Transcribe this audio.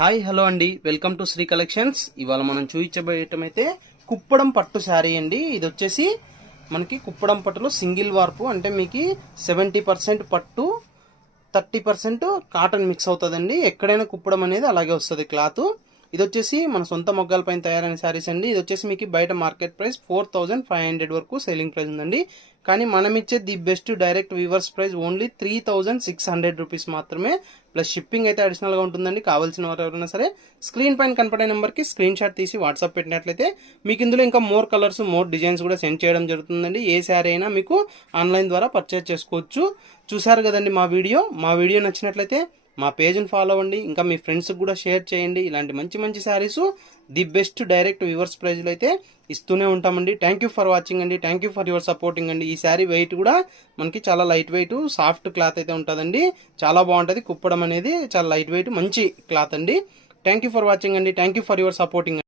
Hi hello అండి, welcome to Shri collections. ఇవాళ మనం చూపించబోయేటమైతే కుప్పడం పట్టు శారీ అండి. ఇది వచ్చేసి మనకి కుప్పడం పట్టులో సింగిల్ వార్పు, అంటే మీకు 70% పట్టు 30% కాటన్ మిక్స్ అవుతుందండి. ఎక్కడైనా కుప్పడం అనేది అలాగే వస్తుంది క్లాత్. ఇది వచ్చేసి మన సొంత మొగ్గాల పైన తయారైన శారీస్ అండి. ఇది వచ్చేసి మీకు బయట మార్కెట్ ప్రైస్ 4500 వరకు సేలింగ్ ప్రైస్ ఉందండి. కానీ మనం ఇచ్చే the best direct weavers price only 3600 rupees మాత్రమే. ప్లస్ షిప్పింగ్ అయితే అడిషనల్గా ఉంటుందండి. కావాల్సిన వారు ఎవరైనా సరే స్క్రీన్ పైన కనపడే నెంబర్కి స్క్రీన్ షాట్ తీసి వాట్సాప్ పెట్టినట్లయితే మీకు ఇందులో ఇంకా మోర్ కలర్స్ మోర్ డిజైన్స్ కూడా సెండ్ చేయడం జరుగుతుందండి. ఏ శారీ అయినా మీకు ఆన్లైన్ ద్వారా పర్చేజ్ చేసుకోవచ్చు. చూసారు కదండి మా వీడియో నచ్చినట్లయితే మా పేజ్ని ఫాలో అవ్వండి. ఇంకా మీ ఫ్రెండ్స్కి కూడా షేర్ చేయండి. ఇలాంటి మంచి మంచి saris the best direct viewers ప్రైజ్లో అయితే ఇస్తూనే ఉంటామండి. థ్యాంక్ యూ ఫర్ వాచింగ్ అండి. Thank you for your supporting అండి. ఈ శారీ వెయిట్ కూడా మనకి చాలా లైట్ వెయిట్ సాఫ్ట్ క్లాత్ అయితే ఉంటుందండి. చాలా బాగుంటుంది. కుప్పడం అనేది చాలా లైట్ వెయిట్ మంచి క్లాత్ అండి. థ్యాంక్ యూ ఫర్ వాచింగ్ అండి. Thank you for your supporting.